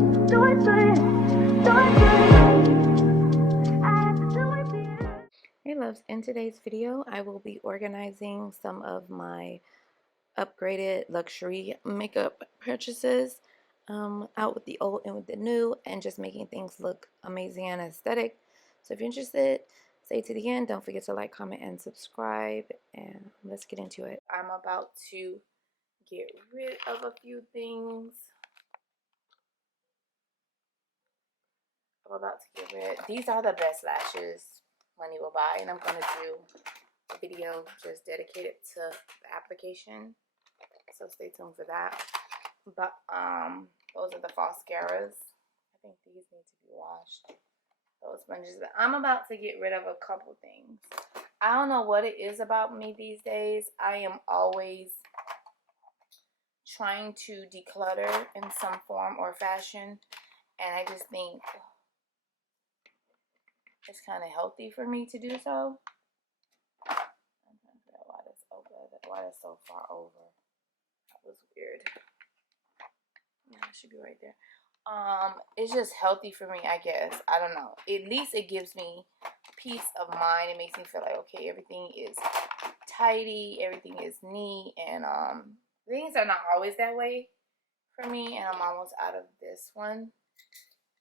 Hey loves, in today's video I will be organizing some of my upgraded luxury makeup purchases, out with the old and with the new, and just making things look amazing and aesthetic. So if you're interested, stay to the end. Don't forget to like, comment, and subscribe, and let's get into it. I'm about to get rid of a few things. These are the best lashes money will buy, and I'm gonna do a video just dedicated to the application, so stay tuned for that. But those are the mascaras. I think these need to be washed. Those sponges. But I'm about to get rid of a couple things. I don't know what it is about me these days. I am always trying to declutter in some form or fashion, and I just think it's kind of healthy for me to do so. I'm trying to figure out why that's over. Why that's so far over. That was weird. Yeah, it should be right there. It's just healthy for me, I guess. I don't know. At least it gives me peace of mind. It makes me feel like, okay, everything is tidy, everything is neat, and things are not always that way for me. And I'm almost out of this one.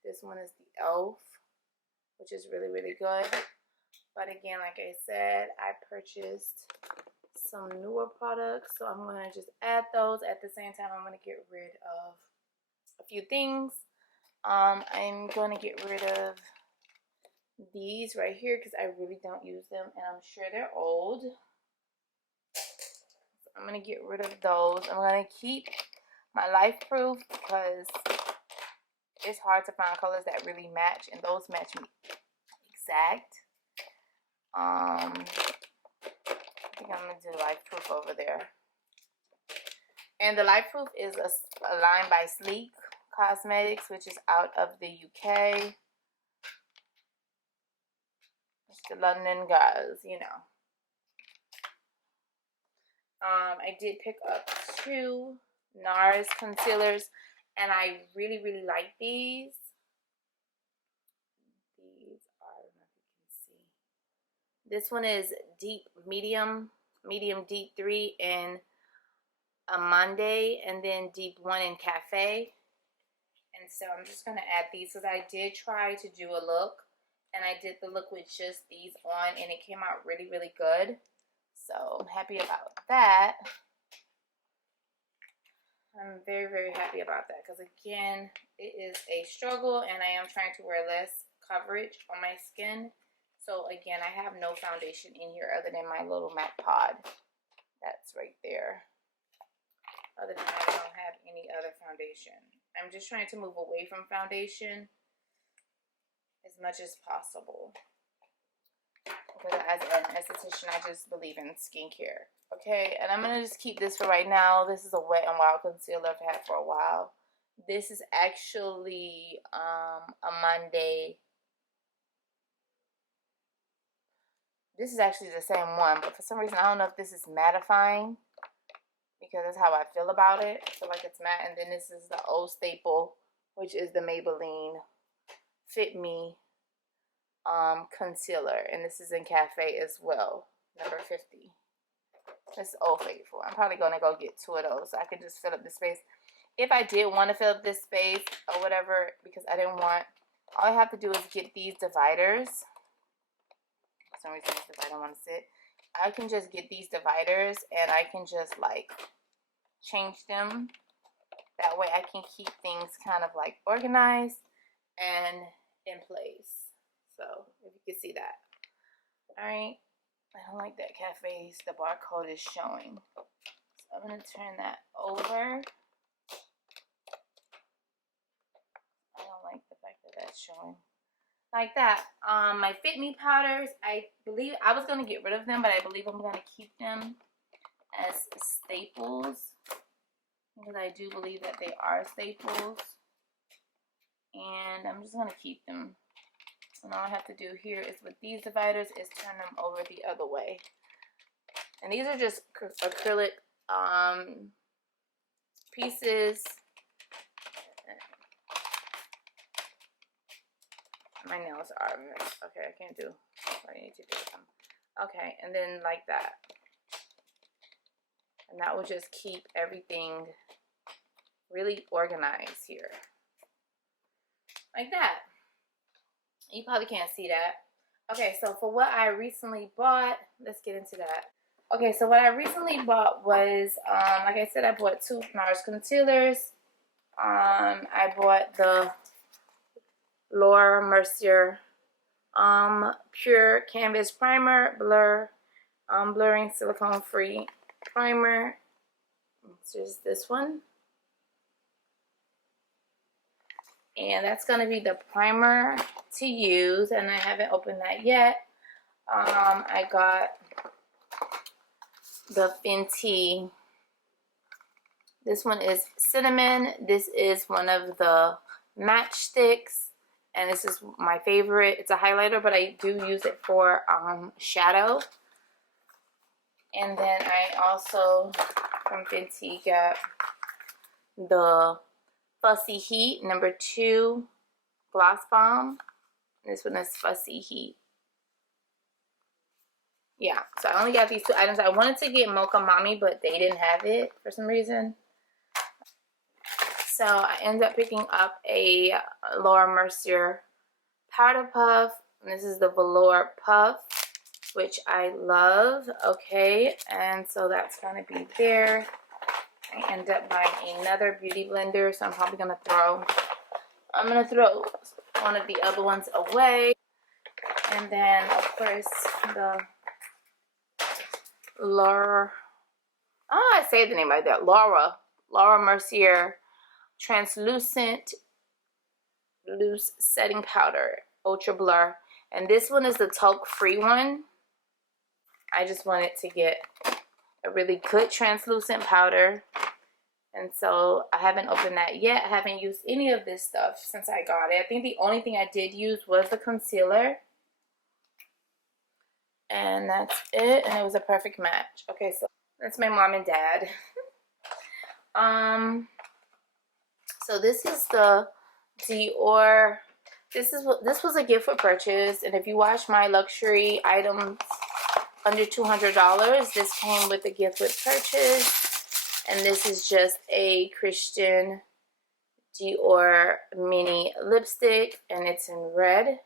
This one is the Elf, which is really, really good. But again, like I said, I purchased some newer products, so I'm gonna just add those. At the same time, I'm gonna get rid of a few things. I'm gonna get rid of these right here because I really don't use them, and I'm sure they're old. So I'm gonna get rid of those. I'm gonna keep my Life Proof because it's hard to find colors that really match, and those match me exact. I think I'm gonna do Life Proof over there. And the Life Proof is a line by Sleek Cosmetics, which is out of the UK. It's the London guys, you know. I did pick up 2 NARS concealers, and I really, really like these. These are, I don't know if you can see. This one is deep medium deep 3 in Amande, and then deep 1 in Cafe. And so I'm just going to add these because I did try to do a look, and I did the look with just these on, and it came out really, really good. So I'm happy about that. I'm very, very happy about that because, again, it is a struggle, and I am trying to wear less coverage on my skin. So, again, I have no foundation in here other than my little matte pod. That's right there. Other than that, I don't have any other foundation. I'm just trying to move away from foundation as much as possible. Because as an esthetician, I just believe in skincare. Okay, and I'm going to just keep this for right now. This is a Wet n Wild concealer I've had for a while. This is actually a Monday. This is actually the same one, but for some reason, I don't know if this is mattifying, because that's how I feel about it. I feel like it's matte. And then this is the old staple, which is the Maybelline Fit Me concealer, and this is in Cafe as well, number 50. It's Old Faithful. I'm probably gonna go get 2 of those so I can just fill up the space if I did want to fill up this space or whatever, because I didn't want, all I have to do is get these dividers. For some reason this divider want to sit. I can just get these dividers and I can just like change them. That way I can keep things kind of like organized and in place. So if you can see that. Alright. I don't like that Cafe's, the barcode is showing. So I'm going to turn that over. I don't like the fact that that's showing. Like that. My Fit Me powders, I believe I was going to get rid of them, but I believe I'm going to keep them as staples. Because I do believe that they are staples. And I'm just going to keep them. And all I have to do here is with these dividers is turn them over the other way. And these are just acrylic pieces. My nails are mixed. Okay, I can't do what I need to do with them. Okay, and then like that. And that will just keep everything really organized here. Like that. You probably can't see that. Okay, so for what I recently bought, let's get into that. Okay, so what I recently bought was, like I said, I bought 2 NARS concealers. I bought the Laura Mercier Pure Canvas Primer, blurring silicone free primer. It's just this one. And that's going to be the primer to use, and I haven't opened that yet. I got the Fenty. This one is cinnamon. This is one of the matchsticks, and this is my favorite. It's a highlighter, but I do use it for shadow. And then I also from Fenty got the Fussy Heat number 2 gloss bomb. This one is Fussy Heat. Yeah, so I only got these 2 items. I wanted to get Mocha Mommy, but they didn't have it for some reason. So I ended up picking up a Laura Mercier powder puff. And this is the velour puff, which I love. Okay, and so that's gonna be there. I ended up buying another beauty blender, so I'm probably gonna throw one of the other ones away. And then of course the Laura, I say the name like that, Laura Mercier translucent loose setting powder, ultra blur. And this one is the talc free one. I just wanted to get a really good translucent powder, and so I haven't opened that yet. I haven't used any of this stuff since I got it. I think the only thing I did use was the concealer, and that's it, and it was a perfect match. Okay, so that's my mom and dad. So this is the Dior. This was a gift for purchase, and if you watch my luxury items under $200, this came with a gift with purchase. And this is just a Christian Dior mini lipstick, and it's in red.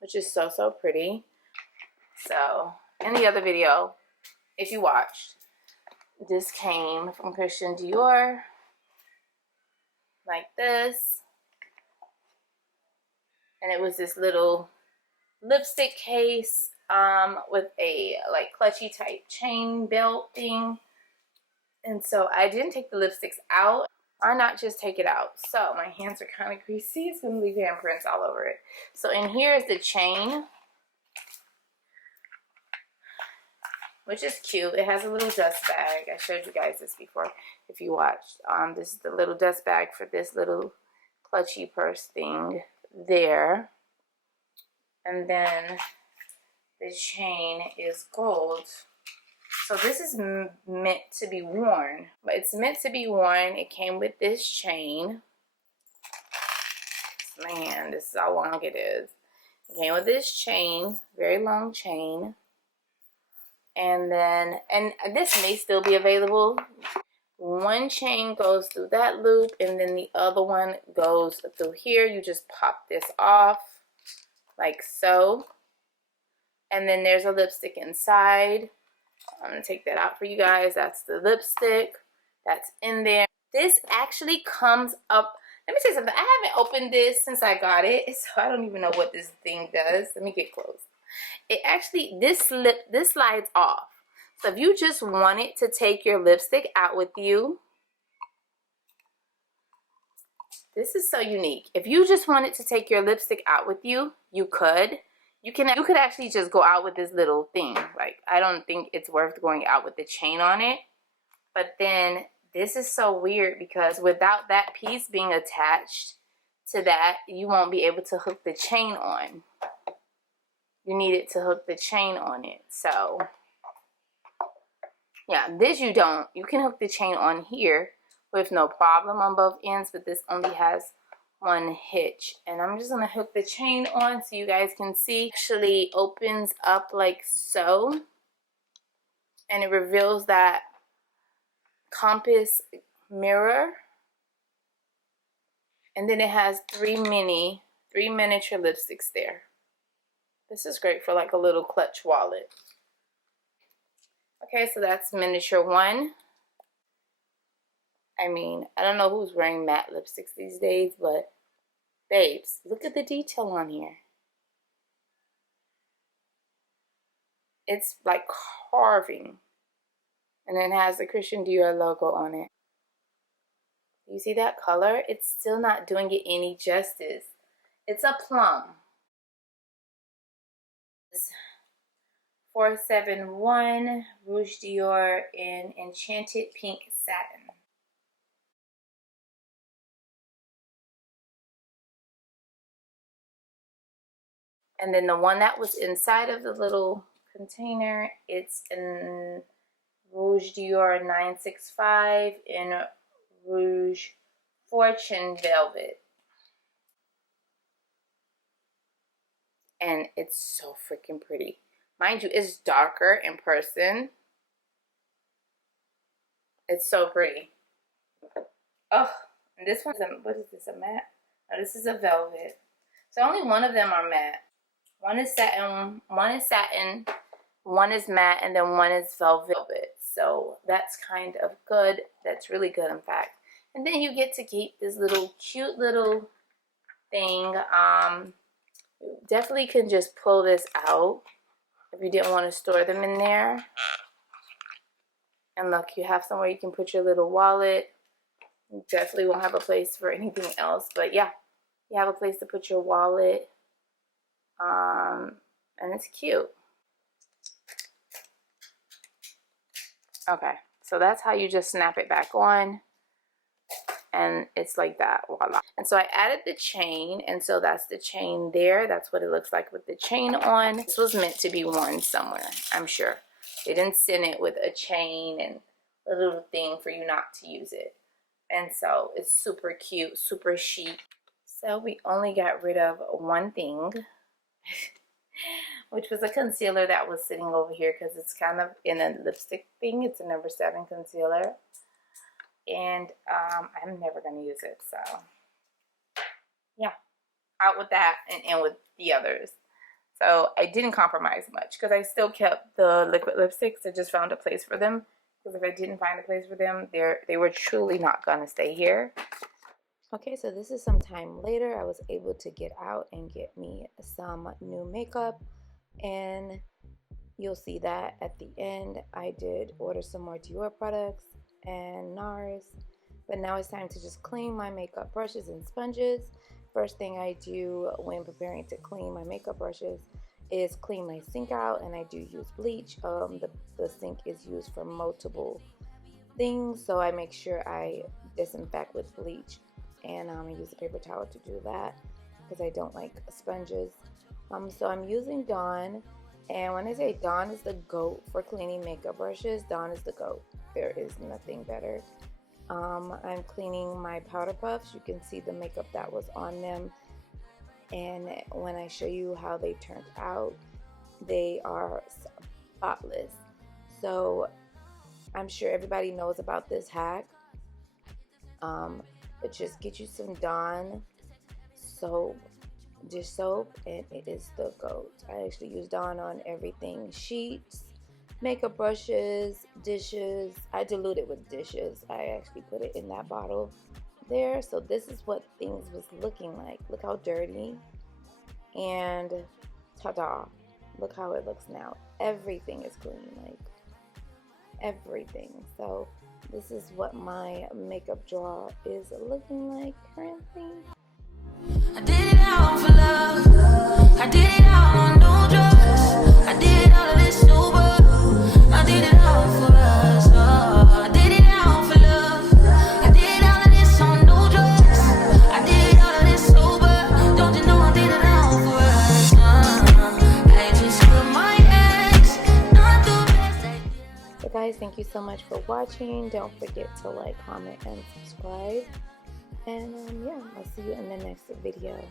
Which is so pretty. So in the other video, if you watched, this came from Christian Dior, like this. And it was this little lipstick case with a like clutchy type chain belt thing. And so I didn't take the lipsticks out. Why not just take it out? So my hands are kind of greasy. It's gonna leave handprints all over it. So in here is the chain, which is cute. It has a little dust bag. I showed you guys this before if you watched. This is the little dust bag for this little clutchy purse thing there. And then the chain is gold. So this is meant to be worn, but it's meant to be worn. It came with this chain. Man, this is how long it is. It came with this chain, very long chain. And then, and this may still be available. One chain goes through that loop, and then the other one goes through here. You just pop this off like so. And then there's a lipstick inside. I'm going to take that out for you guys. That's the lipstick that's in there. This actually comes up. Let me say something. I haven't opened this since I got it, so I don't even know what this thing does. Let me get close. It actually, this slides off. So if you just wanted to take your lipstick out with you, this is so unique. If you just wanted to take your lipstick out with you, you could. You could actually just go out with this little thing. Like, I don't think it's worth going out with the chain on it. But then this is so weird because without that piece being attached to that, you won't be able to hook the chain on. You need it to hook the chain on it. So Yeah, this you don't. You can hook the chain on here with no problem on both ends, but this only has one hitch. And I'm just gonna hook the chain on so you guys can see. It actually opens up like so, and it reveals that compass mirror. And then it has three miniature lipsticks there. This is great for like a little clutch wallet. Okay, so that's miniature one. I mean, I don't know who's wearing matte lipsticks these days, but babes, look at the detail on here. It's like carving. And then it has the Christian Dior logo on it. You see that color? It's still not doing it any justice. It's a plum. 471 Rouge Dior in Enchanted Pink Satin. And then the one that was inside of the little container, it's in Rouge Dior 965 in Rouge Fortune Velvet. And it's so freaking pretty. Mind you, it's darker in person. It's so pretty. Oh, and this one's what is this, a matte? No, this is a velvet. So only one of them are matte. One is satin, one is matte, and then one is velvet. So that's kind of good. That's really good, in fact. And then you get to keep this little cute little thing. You definitely can just pull this out if you didn't want to store them in there. And look, you have somewhere you can put your little wallet. You definitely won't have a place for anything else, but yeah, you have a place to put your wallet. And it's cute. Okay, so that's how you just snap it back on. And it's like that, voila. And so I added the chain, and so that's the chain there. That's what it looks like with the chain on. This was meant to be worn somewhere, I'm sure. They didn't send it with a chain and a little thing for you not to use it. And so it's super cute, super chic. So we only got rid of one thing, which was a concealer that was sitting over here because it's kind of in a lipstick thing. It's a number 7 concealer. And I'm never going to use it. So, yeah. Out with that and in with the others. So, I didn't compromise much because I still kept the liquid lipsticks. I just found a place for them. Because if I didn't find a place for them, they were truly not going to stay here. Okay, so this is some time later. I was able to get out and get me some new makeup. And you'll see that at the end. I did order some more Dior products and NARS, but now it's time to just clean my makeup brushes and sponges. First thing I do when preparing to clean my makeup brushes is clean my sink out, and I do use bleach. The sink is used for multiple things, so I make sure I disinfect with bleach, and I use a paper towel to do that because I don't like sponges. So I'm using Dawn, and when I say Dawn is the GOAT for cleaning makeup brushes, Dawn is the GOAT. There is nothing better. I'm cleaning my powder puffs. You can see the makeup that was on them. And when I show you how they turned out, they are spotless. So I'm sure everybody knows about this hack. But just get you some Dawn soap, dish soap, and it is the GOAT. I actually use Dawn on everything. Sheets, makeup brushes, dishes. I dilute it with dishes. I actually put it in that bottle there. So this is what things was looking like. Look how dirty. And ta-da. Look how it looks now. Everything is clean. Like, everything. So this is what my makeup drawer is looking like currently. I did it all for love. I did it all on no drugs. I did all of this sober. I did it all for us. Oh, I did it all for love. I did all of this on no drugs. I did all of this sober. Don't you know I did it all for us? I just put my ex, not the best idea. The So guys, thank you so much for watching. Don't forget to like, comment, and subscribe. And yeah, I'll see you in the next video.